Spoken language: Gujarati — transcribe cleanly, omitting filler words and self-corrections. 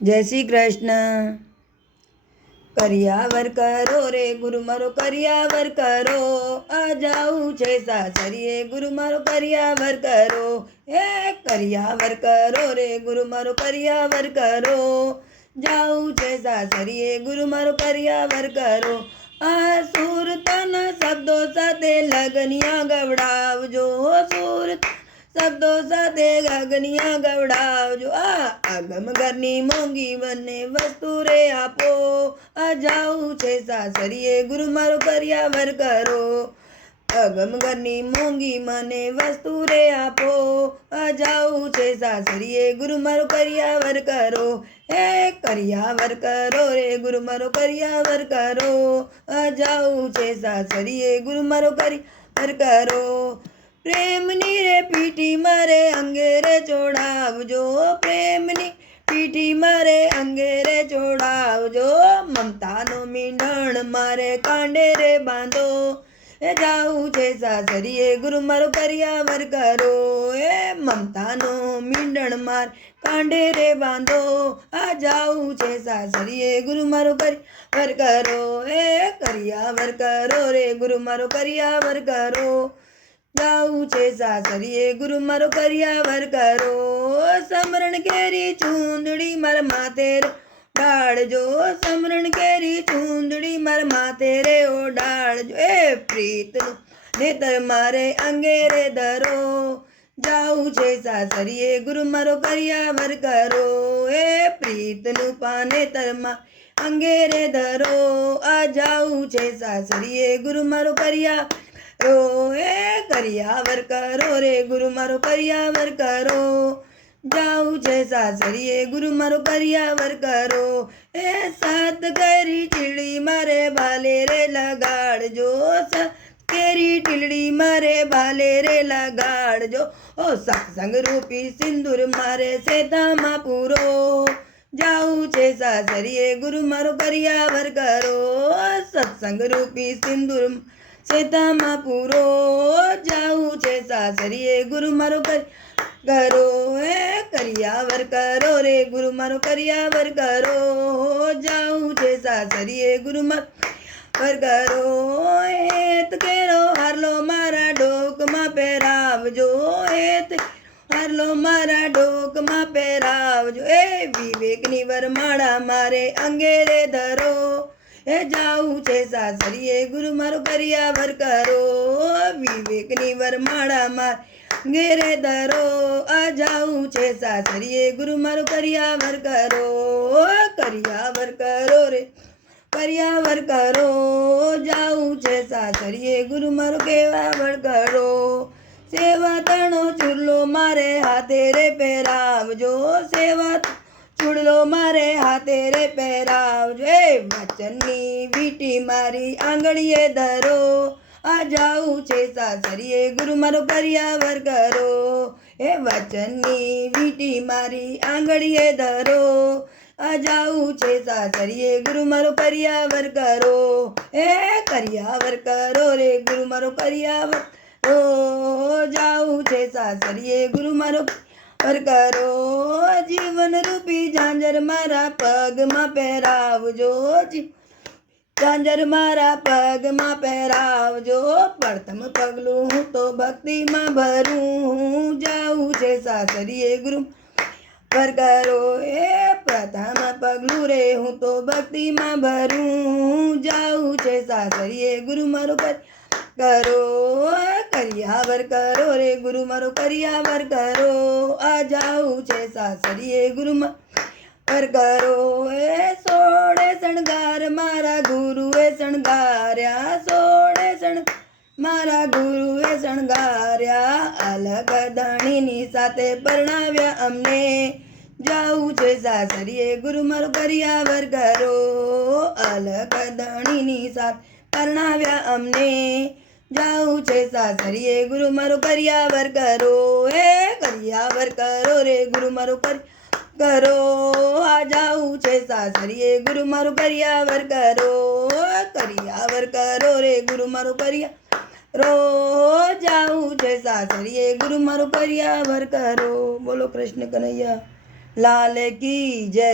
जय श्री कृष्ण। करियावर करो रे गुरु मारो करियावर करो, आ जाऊ छे सासरिये गुरु मारो करियावर करो। ए करियावर करो रे गुरु मारो करियावर करो, जाऊ छे सासरिये गुरु मारो करियावर करो। आ सुरताना शब्दों साथे लगनिया गवડાવજો, સુરત શબ્દો સાથે ગગનિયા ગવડાવજો। આ આગમ ઘરની મોંઘી મને વસ્તુ રે આપો, આ જાવું છે સાસરીએ ગુરુ મારો કરિયાવર કરો। આગમ ઘરની મોંઘી મને વસ્તુ રે આપો, આ જાવું છે સાસરીએ ગુરુ મારો કરિયાવર કરો। હે કરિયાવર કરો રે ગુરુ મારો કરિયાવર કરો, આ જાવું છે સાસરીએ ગુરુ મારો કરિયાવર કરો। પ્રેમની રે પીઠી મારે અંગે રે ચોડાવજો, પ્રેમની પીઠી મારે અંગે રે ચોડાવજો। મમતાનો મીંઢણ મારે કાંડે રે બાંધો, એ જાવું છે સાસરીએ ગુરુ મારો કરિયાવર કરો। એ મમતાનો મીંઢણ મારે કાંડે રે બાંધો, આ જાવું છે સાસરીએ ગુરુ મારો કરિયાવર કરો। એ કરિયાવર કરો રે ગુરુ મારો કરિયાવર કરો, જાવું છે સાસરીએ ગુરુ મારો કરિયાવર કરો। સમરણ કેરી ચૂંદડી મારા માથે રે ઓડાળજો, સમરણ કેરી ચૂંદડી મારા માથે રે ઓડાળજો। એ પ્રીતનું નેતર મારે અંગે રે ધરો, જાવું છે સાસરીએ ગુરુ મારો કરિયાવર કરો। એ પ્રીતનું પાનેતર મારે અંગે રે ધરો, આ જાવું છે સાસરીએ ગુરુ મારો કરિયાવર કરો। એ કરિયાવર કરો રે ગુરુ મારો કરિયાવર કરો, જાવું છે સાસરીએ ગુરુ મારો કરિયાવર કરો। એ સાત કેરી ચીડી મારે ભાલે રે લગાડજો, કેરી ટીલડી મારે ભાલે રે લગાડજો। ઓ સત્સંગ રૂપી સિંદૂર મારે સેતામાં પૂરો, જાવું છે સાસરીએ ગુરુ મારો કરિયાવર કરો। સત્સંગ રૂપી સિંદૂર સેતામાં પૂરો, જાવું છે સાસરીએ ગુરુ મારો કરો। એ કરિયાવર કરો રે ગુરુ મારો કરિયાવર કરો, જાવું છે સાસરીએ ગુરુ મારો કરો। એત કેરો હારલો મારા ડોકમાં પહેરાવજો, એત હારલો મારા ડોકમાં પહેરાવજો। એ વિવેકની વરમાળા મારે અંગે રે ધરો, એ જાવું છે સાસરીએ ગુરુ મારો કરિયાવર કરો। વિવેકની વરમાળા મારે અંગે રે ધરો, આ જાવું છે સાસરીએ ગુરુ મારો કરિયાવર કરો। કરિયાવર કરો રે કરિયાવર કરો, જાવું છે સાસરીએ ગુરુ મારો કરિયાવર કરો। સેવા તણો ચૂરલો મારે હાથે રે પહેરાવજો, સેવા ચૂડલો મારે હાથે રે પહેરાવજો। એ વચનની વીંટી મારી આંગળીએ ધરો, આ જાવું છે સાસરીએ ગુરુ મારો કરિયાવર કરો। એ વચનની વીંટી મારી આંગળીએ ધરો, આ જાવું છે સાસરીએ ગુરુ મારો કરિયાવર કરો। એ કરિયાવર કરો રે ગુરુ મારો કરિયાવર કરો, જાવું છે સાસરીએ ગુરુ મારો કરો। જીવન રૂપી ઝાંઝર મારા પગમાં પહેરાવજો, ઝાંઝર મારા પગમાં પહેરાવજો। પ્રથમ પગલું હું તો ભક્તિમાં ભરું, જાવું છે સાસરીએ ગુરુ કરો। એ પ્રથમ પગલું રે હું તો ભક્તિમાં ભરું, જાવું છે સાસરીએ ગુરુ મારો કરો। કરિયાવર કરો રે ગુરુ મારો કરિયાવર કરો, આ જાવું છે સાસરીએ ગુરુ મારો કરો। એ સોળે શણગાર મારા ગુરુએ શણગાર્યા, સોળે શણગાર મારા ગુરુએ શણગાર્યા। અલગ ધણીની સાથે પરણાવ્યા અમને, જાવું છે સાસરીએ ગુરુ મારો કરિયાવર કરો। અલગ ધણીની સાથે પરણાવ્યા અમને, જાવું છે સાસરીએ ગુરુ મારો કરિયાવર કરો। એ કરિયાવર કરો રે ગુરુ મારો કરો, આ જાવું છે સાસરીએ ગુરુ મારો કરિયાવર કરો। કરિયાવર કરો રે ગુરુ મારો કરિયાવર, જાવું છે સાસરીએ ગુરુ મારો કરિયાવર કરો। બોલો કૃષ્ણ કનૈયા લાલ કી જય।